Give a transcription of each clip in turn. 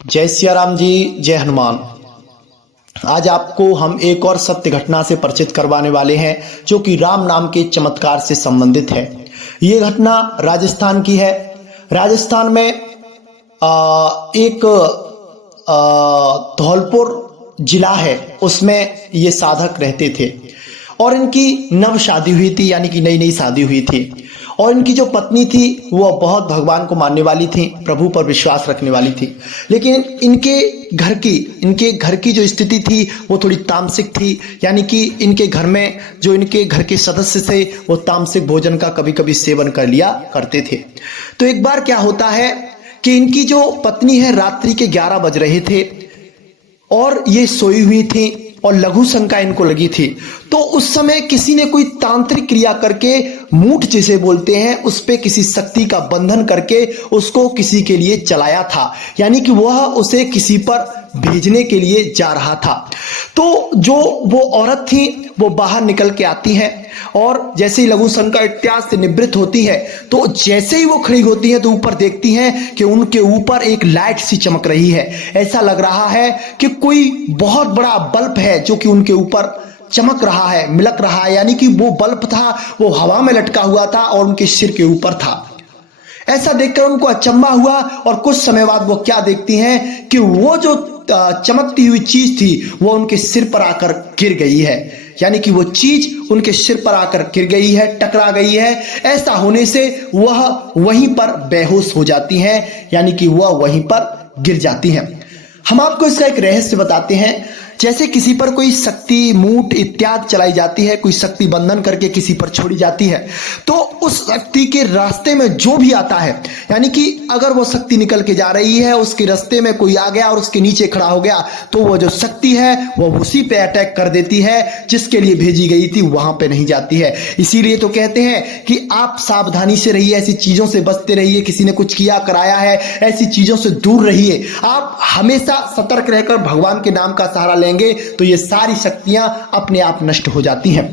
जय सिया राम जी, जय हनुमान। आज आपको हम एक और सत्य घटना से परिचित करवाने वाले हैं जो कि राम नाम के चमत्कार से संबंधित है। ये घटना राजस्थान की है। राजस्थान में एक धौलपुर जिला है, उसमें ये साधक रहते थे और इनकी नव शादी हुई थी, यानी कि नई नई शादी हुई थी। और इनकी जो पत्नी थी वो बहुत भगवान को मानने वाली थी, प्रभु पर विश्वास रखने वाली थी। लेकिन इनके घर की जो स्थिति थी वो थोड़ी तामसिक थी, यानी कि इनके घर में जो इनके घर के सदस्य थे वो तामसिक भोजन का कभी कभी सेवन कर लिया करते थे। तो एक बार क्या होता है कि इनकी जो पत्नी है, रात्रि के 11 बज रहे थे और ये सोई हुई थी और लघु शंका इनको लगी थी। तो उस समय किसी ने कोई तांत्रिक क्रिया करके, मूठ जिसे बोलते हैं, उस पे किसी शक्ति का बंधन करके उसको किसी के लिए चलाया था, यानी कि वह उसे किसी पर भेजने के लिए जा रहा था। तो जो वो औरत थी वो बाहर निकल के आती है और जैसे ही लघु शंका इत्यादि से निवृत्त होती है तो जैसे ही वो खड़ी होती है तो ऊपर देखती हैं कि उनके ऊपर एक लाइट सी चमक रही है। ऐसा लग रहा है कि कोई बहुत बड़ा बल्ब है जो कि उनके ऊपर चमक रहा है, मिलक रहा है, यानी कि वो बल्ब था वो हवा में लटका हुआ था और उनके सिर के ऊपर था। ऐसा देखकर उनको अचंभा हुआ और कुछ समय बाद वो क्या देखती हैं कि वो जो चमकती हुई चीज थी वो उनके सिर पर आकर गिर गई है, यानी कि वो चीज उनके सिर पर आकर गिर गई है, टकरा गई है। ऐसा होने से वह वहीं पर बेहोश हो जाती हैं, यानी कि वह वहीं पर गिर जाती हैं। हम आपको इसका एक रहस्य बताते हैं। जैसे किसी पर कोई शक्ति, मूठ इत्यादि चलाई जाती है, कोई शक्ति बंधन करके किसी पर छोड़ी जाती है, तो उस शक्ति के रास्ते में जो भी आता है, यानी कि अगर वो शक्ति निकल के जा रही है, उसके रास्ते में कोई आ गया और उसके नीचे खड़ा हो गया, तो वो जो शक्ति है वो उसी पे अटैक कर देती है, जिसके लिए भेजी गई थी वहां पे नहीं जाती है। इसीलिए तो कहते हैं कि आप सावधानी से रहिए, ऐसी चीजों से बचते रहिए। किसी ने कुछ किया कराया है, ऐसी चीजों से दूर रहिए। आप हमेशा सतर्क रहकर भगवान के नाम का सहारा लेंगे तो ये सारी शक्तियां अपने आप नष्ट हो जाती हैं।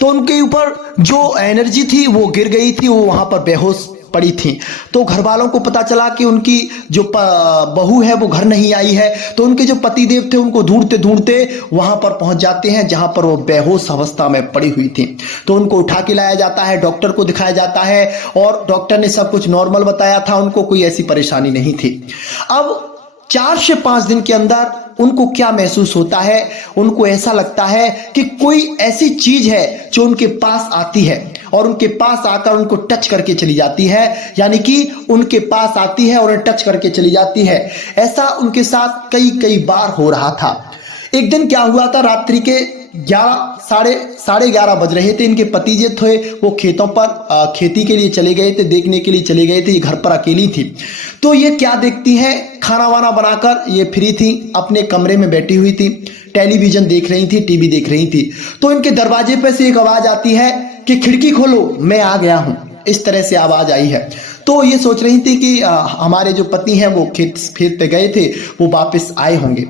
तो उनके ऊपर जो एनर्जी थी वो गिर गई थी, वो वहां पर बेहोश पड़ी थी। तो घर वालों को पता चला कि उनकी जो बहू है वो घर नहीं आई है। तो उनके जो पति देव थे उनको ढूंढते ढूंढते वहां पर पहुंच जाते हैं जहां पर वो बेहोश अवस्था में पड़ी हुई थी। तो उनको उठा के लाया जाता है, डॉक्टर को दिखाया जाता है और डॉक्टर ने सब कुछ नॉर्मल बताया था, उनको कोई ऐसी परेशानी नहीं थी। अब 4 से 5 दिन के अंदर उनको क्या महसूस होता है, उनको ऐसा लगता है कि कोई ऐसी चीज है जो उनके पास आती है और उनके पास आकर उनको टच करके चली जाती है, यानी कि उनके पास आती है और उन्हें टच करके चली जाती है। ऐसा उनके साथ कई बार हो रहा था। एक दिन क्या हुआ था, रात्रि के साढ़े 11 बज रहे थे। इनके पति जो थे वो खेतों पर खेती के लिए चले गए थे, देखने के लिए चले गए थे। ये घर पर अकेली थी। तो ये क्या देखती हैं, खाना वाना बनाकर ये फ्री थी, अपने कमरे में बैठी हुई थी, टेलीविजन देख रही थी, टीवी देख रही थी। तो इनके दरवाजे पे से एक आवाज आती है कि खिड़की खोलो, मैं आ गया हूं। इस तरह से आवाज आई है। तो ये सोच रही थी कि हमारे जो पति हैं वो खेत पे गए थे, वो वापस आए होंगे।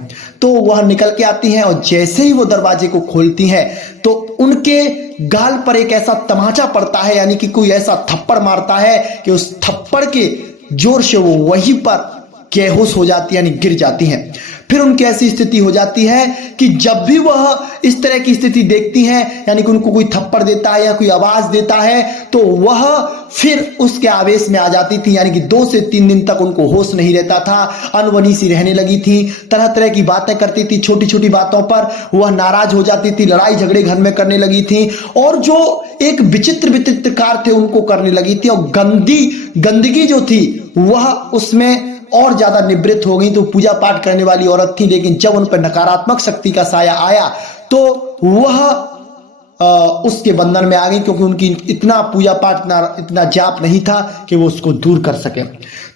तो वह निकल के आती हैं और जैसे ही वो दरवाजे को खोलती हैं तो उनके गाल पर एक ऐसा तमाचा पड़ता है, यानी कि कोई ऐसा थप्पड़ मारता है कि उस थप्पड़ के जोर से वो वहीं पर बेहोश हो जाती है, यानी गिर जाती हैं। फिर उनकी ऐसी स्थिति हो जाती है कि जब भी वह इस तरह की स्थिति देखती हैं, यानी कि उनको कोई थप्पड़ देता है या कोई आवाज देता है, तो वह फिर उसके आवेश में आ जाती थी, यानी कि 2 से 3 दिन तक उनको होश नहीं रहता था, अनबनी सी रहने लगी थी, तरह तरह की बातें करती थी, छोटी छोटी बातों पर वह नाराज हो जाती थी, लड़ाई झगड़े घर में करने लगी थी और जो एक विचित्र कार्य थे उनको करने लगी थी। और गंदगी जो थी वह उसमें और ज्यादा निवृत्त हो गई। तो पूजा पाठ करने वाली औरत थी, लेकिन जब उन पर नकारात्मक शक्ति का साया आया तो वह उसके बंधन में आ गई, क्योंकि उनकी इतना पूजा पाठ, इतना जाप नहीं था कि वो उसको दूर कर सके।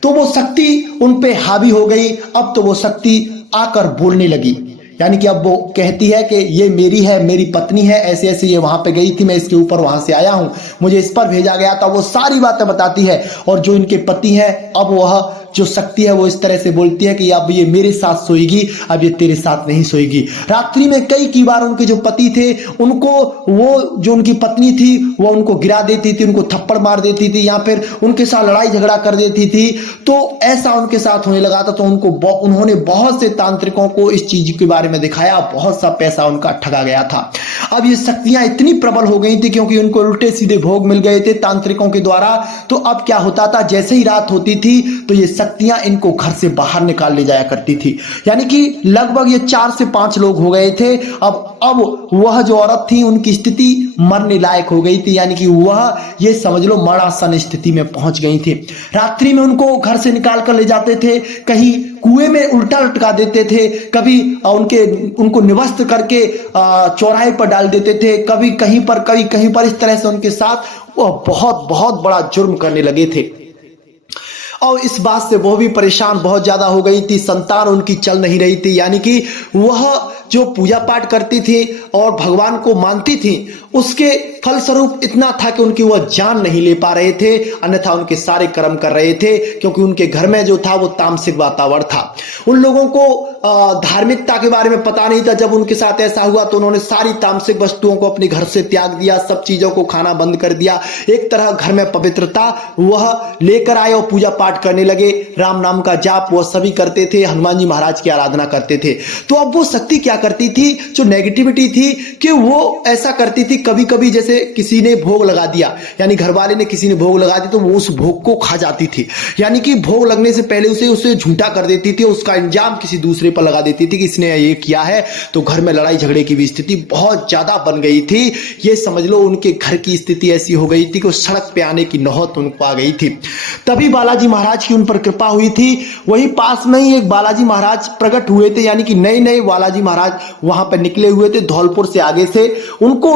तो वो शक्ति उन पे हावी हो गई। अब तो वो शक्ति आकर बोलने लगी, यानी कि अब वो कहती है कि ये मेरी है, मेरी पत्नी है, ऐसे ऐसे ये वहां पे गई थी, मैं इसके ऊपर वहां से आया हूं, मुझे इस पर भेजा गया था, वो सारी बातें बताती है। और जो इनके पति है, अब वह जो शक्ति है वो इस तरह से बोलती है कि अब ये मेरे साथ सोएगी, अब ये तेरे साथ नहीं सोएगी। रात्रि में कई बार उनके जो पति थे उनको, वो जो उनकी पत्नी थी वो उनको गिरा देती थी, उनको थप्पड़ मार देती थी, या फिर उनके साथ लड़ाई झगड़ा कर देती थी। तो ऐसा उनके साथ होने लगा था। तो उन्होंने बहुत से तांत्रिकों को इस चीज के बारे में दिखाया, बहुत सा पैसा उनका ठगा गया था। अब ये शक्तियां इतनी प्रबल हो गई थी क्योंकि उनको उल्टे सीधे भोग मिल गए थे तांत्रिकों के द्वारा। तो अब क्या होता था, जैसे ही रात होती थी तो ये शक्तियां इनको घर से बाहर निकाल ले जाया करती थी। यानी कि लगभग ये 4 से 5 लोग हो गए थे। अब वह जो औरत थी उनकी स्थिति मरने लायक हो गई थी, यानी कि वह, ये समझ लो, मरणासन स्थिति में पहुंच गई थी। रात्रि में उनको घर से निकाल कर ले जाते थे, कहीं कुएं में उल्टा लटका देते थे, कभी उनको निवस्त करके चौराहे पर डाल देते थे, कभी कहीं पर इस तरह से उनके साथ वह बहुत बहुत बड़ा जुर्म करने लगे थे। और इस बात से वह भी परेशान बहुत ज्यादा हो गई थी, संतान उनकी चल नहीं रही थी। यानी कि वह जो पूजा पाठ करती थी और भगवान को मानती थी, उसके फलस्वरूप इतना था कि उनकी वह जान नहीं ले पा रहे थे, अन्यथा उनके सारे कर्म कर रहे थे, क्योंकि उनके घर में जो था वो तामसिक वातावरण था। उन लोगों को धार्मिकता के बारे में पता नहीं था। जब उनके साथ ऐसा हुआ तो उन्होंने सारी तामसिक वस्तुओं को अपने घर से त्याग दिया, सब चीजों को खाना बंद कर दिया। एक तरह घर में पवित्रता वह लेकर आए और पूजा पाठ करने लगे। राम नाम का जाप वह सभी करते थे, हनुमान जी महाराज की आराधना करते थे। तो अब वो शक्ति क्या करती थी, जो नेगेटिविटी थी, कि वो ऐसा करती थी, कभी कभी जैसे किसी ने भोग लगा दिया, यानी घर वाले ने किसी ने भोग लगा दिया, तो वो उस भोग को खा जाती थी। यानी कि भोग लगने से पहले उसे झूठा कर देती थी, उसका इंजाम किसी दूसरे पर लगा देती थी कि इसने ये किया है। तो घर में लड़ाई झगड़े की भी स्थिति बहुत ज्यादा बन गई थी। ये समझ लो उनके घर की स्थिति ऐसी हो गई थी कि सड़क पे आने की नौबत उनको आ गई थी। तभी बालाजी महाराज की उन पर कृपा हुई थी। वही पास में ही एक बालाजी महाराज प्रकट हुए थे, यानी कि नए बालाजी महाराज वहां पर निकले हुए थे धौलपुर से आगे से। उनको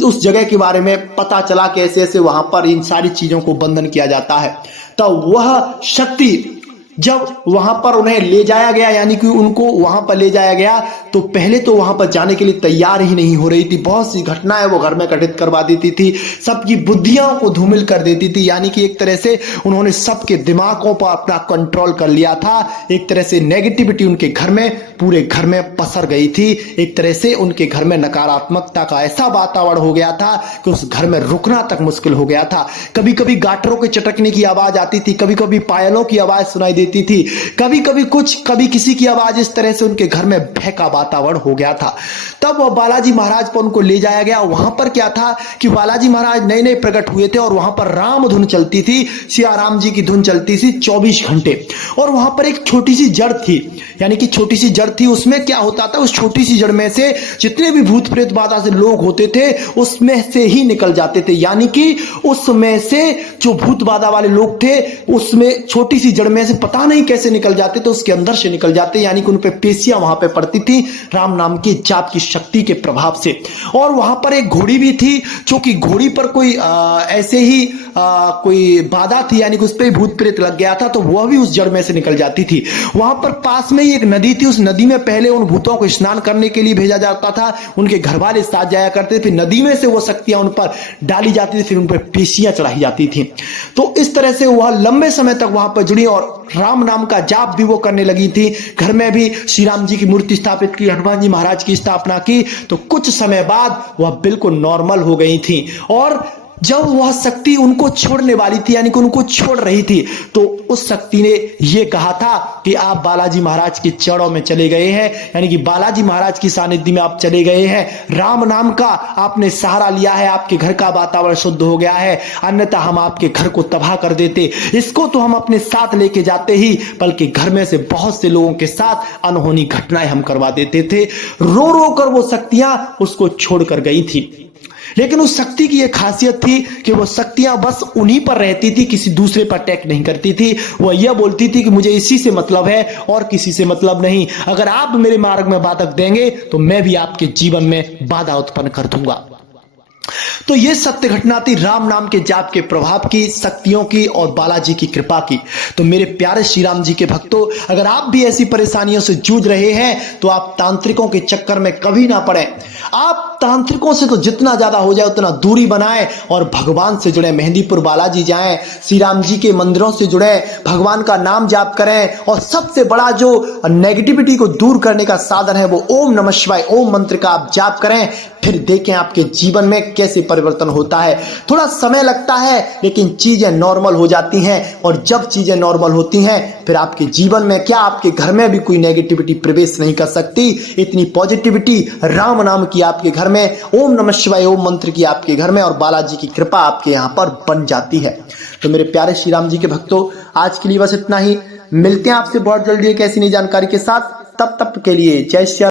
उस जगह के बारे में पता चला कि ऐसे ऐसे वहां पर इन सारी चीजों को बंधन किया जाता है। तो वह शक्ति जब वहां पर उन्हें ले जाया गया, यानी कि उनको वहां पर ले जाया गया, तो पहले तो वहां पर जाने के लिए तैयार ही नहीं हो रही थी। बहुत सी घटनाएं वो घर में घटित करवा देती थी, सबकी बुद्धियों को धूमिल कर देती थी। यानी कि एक तरह से उन्होंने सबके दिमागों पर अपना कंट्रोल कर लिया था। एक तरह से नेगेटिविटी उनके घर में, पूरे घर में पसर गई थी। एक तरह से उनके घर में नकारात्मकता का ऐसा वातावरण हो गया था कि उस घर में रुकना तक मुश्किल हो गया था। कभी कभी गाटरों के चटकने की आवाज आती थी, कभी कभी पायलों की आवाज सुनाई देती थी, कभी किसी की आवाज। इस तरह से उनके घर में भय का वातावरण हो गया था। तब वह बालाजी महाराज पर उनको ले जाया गया। वहां पर क्या था कि बालाजी महाराज नए प्रकट हुए थे और वहां पर राम धुन चलती थी, सिया राम जी की धुन चलती थी 24 घंटे। और वहां पर एक छोटी सी जड़ थी, यानी कि छोटी सी जड़ थी। उसमें क्या होता था, उस छोटी सी जड़ में से जितने भी भूत प्रेत बाधा से लोग होते थे उसमें से ही निकल जाते थे। यानी कि उसमें से जो भूत बाधा वाले लोग थे, उसमें छोटी सी जड़ में से पता नहीं कैसे निकल जाते, तो उसके अंदर से निकल जाते। यानी कि उन पे पेशियां वहां पे पड़ती थी राम नाम की जाप की शक्ति के प्रभाव से। और वहां पर एक घोड़ी भी थी, जो कि घोड़ी पर कोई ऐसे ही कोई बाधा थी, यानी कि उस पर भूत प्रेत लग गया था, तो वह भी उस जड़ में से निकल जाती थी। वहां पर पास में ही एक नदी थी, उस नदी में पहले उन भूतों को स्नान करने के लिए भेजा जाता था। उनके घर वाले साथ जाया करते थे, नदी में से वो शक्तियां उन पर डाली जाती थी, फिर उन पर पेशियां चढ़ाई जाती थी। तो इस तरह से वह लंबे समय तक वहां पर जुड़ी और राम नाम का जाप भी वो करने लगी थी। घर में भी श्री राम जी की मूर्ति स्थापित की, हनुमान जी महाराज की स्थापना की। तो कुछ समय बाद वह बिल्कुल नॉर्मल हो गई थी। और जब वह शक्ति उनको छोड़ने वाली थी, यानी कि उनको छोड़ रही थी, तो उस शक्ति ने यह कहा था कि आप बालाजी महाराज के चरणों में चले गए हैं, यानी कि बालाजी महाराज की सानिध्य में आप चले गए हैं। राम नाम का आपने सहारा लिया है, आपके घर का वातावरण शुद्ध हो गया है, अन्यथा हम आपके घर को तबाह कर देते। इसको तो हम अपने साथ लेके जाते ही, बल्कि घर में से बहुत से लोगों के साथ अनहोनी घटनाएं हम करवा देते थे। रो रो कर वो शक्तियां उसको छोड़कर गई थी। लेकिन उस शक्ति की एक खासियत थी कि वो शक्तियां बस उन्हीं पर रहती थी, किसी दूसरे पर अटैक नहीं करती थी। वह यह बोलती थी कि मुझे इसी से मतलब है और किसी से मतलब नहीं। अगर आप मेरे मार्ग में बाधक देंगे तो मैं भी आपके जीवन में बाधा उत्पन्न कर दूंगा। तो ये सत्य घटना थी राम नाम के जाप के प्रभाव की, शक्तियों की और बालाजी की कृपा की। तो मेरे प्यारे श्री राम जी के भक्तों, अगर आप भी ऐसी परेशानियों से जूझ रहे हैं तो आप तांत्रिकों के चक्कर में कभी ना पड़े। आप तांत्रिकों से तो जितना ज्यादा हो जाए उतना दूरी बनाएं और भगवान से जुड़े, मेहंदीपुर बालाजी जाएं, श्री राम जी के मंदिरों से जुड़े, भगवान का नाम जाप करें और सबसे बड़ा जो नेगेटिविटी को दूर करने का साधन है वो ओम नमः शिवाय ओम मंत्र का आप जाप करें। फिर देखें आपके जीवन में कैसे परिवर्तन होता है। थोड़ा समय लगता है लेकिन चीजें नॉर्मल हो जाती हैं, और जब चीजें नॉर्मल होती हैं फिर आपके जीवन में क्या, आपके घर में भी कोई नेगेटिविटी प्रवेश नहीं कर सकती। इतनी पॉजिटिविटी राम नाम की आपके घर में, ओम नमः शिवाय ओम मंत्र की आपके घर में और बालाजी की कृपा आपके यहाँ पर बन जाती है। तो मेरे प्यारे श्री राम जी के भक्तों, आज के लिए बस इतना ही। मिलते हैं आपसे बहुत जल्दी एक ऐसी नई जानकारी के साथ। तब तक के लिए जय श्री